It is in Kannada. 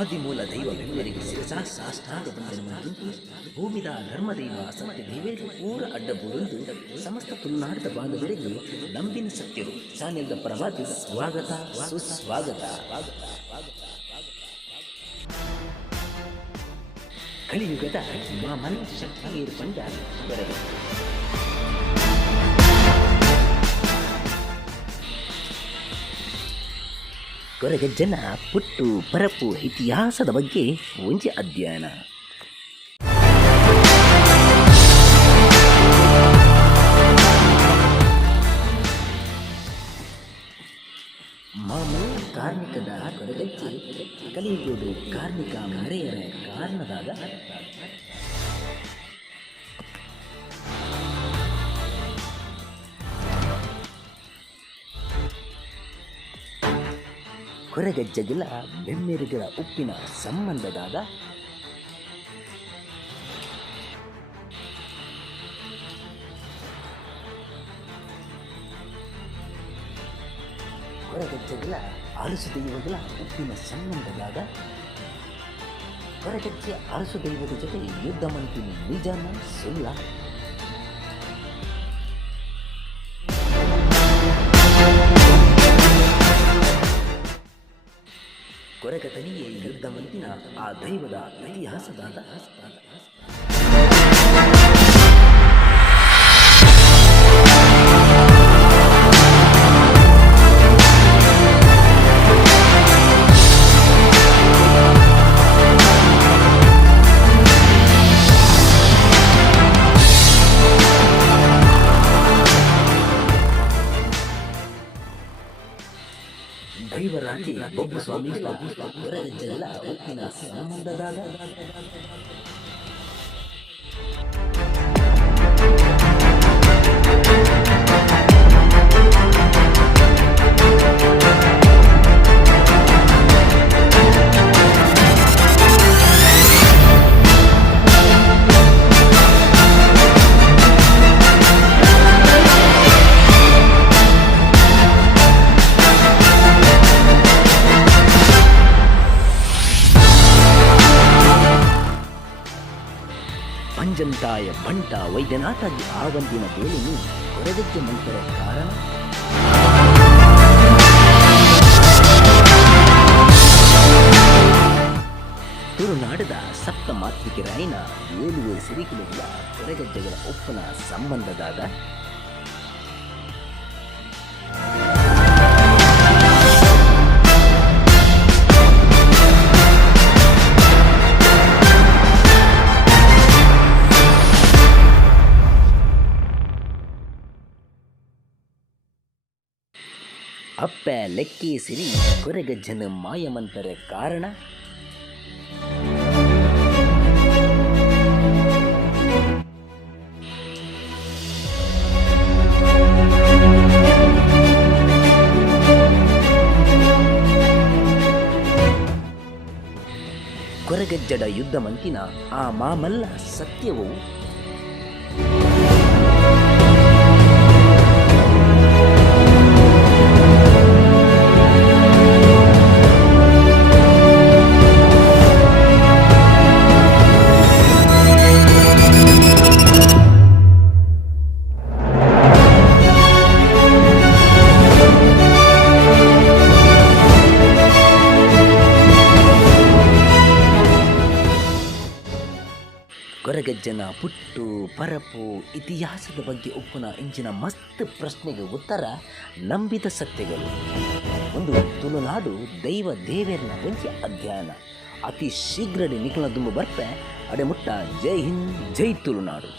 ಆದಿಮೂಲ ದೈವ ಬೆಂಬಲಿಗೆ ಶಿರಸಾ ಸಾಷ್ಟಾಂಗ ಬಂದನುಂಟು ಭೂಮಿದ ಧರ್ಮದೈವ ಸತ್ಯ ದೇವೇರು ಪೂರ ಅಡ್ಡಬೂರೊಂದು ಸಮಸ್ತ ತುಳುನಾಡದ ಬಾಂಧವರಿಗೆ ನಂಬಿನ ಸತ್ಯರು ಚಾನೆಲ್ದ ಪರವಾಗಿ ಸ್ವಾಗತ ಸುಸ್ವಾಗತ. ಕಲಿಯುಗದ ಮಾಮನ ಶಕ್ತಿಯೇರು ಬಂದ ಬರಲು ಕೊರಗಜ್ಜನ ಪುಟ್ಟು ಪರಪು ಇತಿಹಾಸದ ಬಗ್ಗೆ ಒಂಜಿ ಅಧ್ಯಯನ. ಮಾಮೂಲ ಕಾರ್ಮಿಕದ ಕೊರಗಜ್ಜೆ ಕಲಿಯುವುದು ಕಾರ್ಮಿಕ ಮರೆಯರ ಕಾರಣದಾಗ ಕೊರಗಜ್ಜೆಗಳ ಬೆಮ್ಮೆರುಗಳ ಉಪ್ಪಿನ ಸಂಬಂಧದಾಗ ಕೊರಗಜ್ಜೆಗಳ ಅರಸು ದೈವಗಳ ಉಪ್ಪಿನ ಸಂಬಂಧದಾಗ ಕೊರಗಜ್ಜೆ ಅರಸು ದೈವದ ಜೊತೆ ಯುದ್ಧ ಮಂತಿನ ನಿಜನ ಸುಳ್ಳ? ಕೊರಗತನಿಯೇ ಯುದ್ಧ ಮಂತಿನ ಆ ದೈವದ ಇತಿಹಾಸದಾಗ ದೈವರಾಜಿ ಬೊಬ್ಬು ಸ್ವಾಮಿ ಕೊರಗಜ್ಜೆಗಳ ಉಪ್ಪಿನ ಸಂಬಂಧದಾಗ ಪಂಜಂತಾಯ ಬಂಟ ವೈದ್ಯನಾಥಾಗಿ ಆವಂದಿನ ಬೇಲಿನಿ ಕೊರಗಜ್ಜೆ ಮಂತರ ಕಾರಣ ತುಳುನಾಡದ ಸಪ್ತ ಮಾತೃಕೆರಾಯಿನ 7 ಸಿರಿಕಿಲೆಗಳ ಕೊರಗಜ್ಜೆಗಳ ಒಪ್ಪನ ಸಂಬಂಧದಾಗ ಅಪ್ಪ ಲೆಕ್ಕಿ ಸಿರಿ ಕೊರಗಜ್ಜನ ಮಾಯಮಂತರ ಕಾರಣ ಕೊರಗಜ್ಜಡ ಯುದ್ಧ ಮಂತಿನ ಆ ಮಾಮಲ್ಲ ಸತ್ಯವು ಕೊರಗಜ್ಜನ ಪುಟ್ಟು ಪರಪು ಇತಿಹಾಸದ ಬಗ್ಗೆ ಒಪ್ಪುನ ಇಂಚಿನ ಮಸ್ತ್ ಪ್ರಶ್ನೆಗೆ ಉತ್ತರ ನಂಬಿದ ಸತ್ಯಗಳು. ಒಂದು ತುಳುನಾಡು ದೈವ ದೇವೇರನ ಬಗ್ಗೆ ಅಧ್ಯಯನ ಅತಿ ಶೀಘ್ರದಲ್ಲಿ ನಿಖಲ ದುಂಬು ಬರ್ಪೆ ಅಡೆ ಮುಟ್ಟ. ಜೈ ಹಿಂದ್, ಜೈ ತುಳುನಾಡು.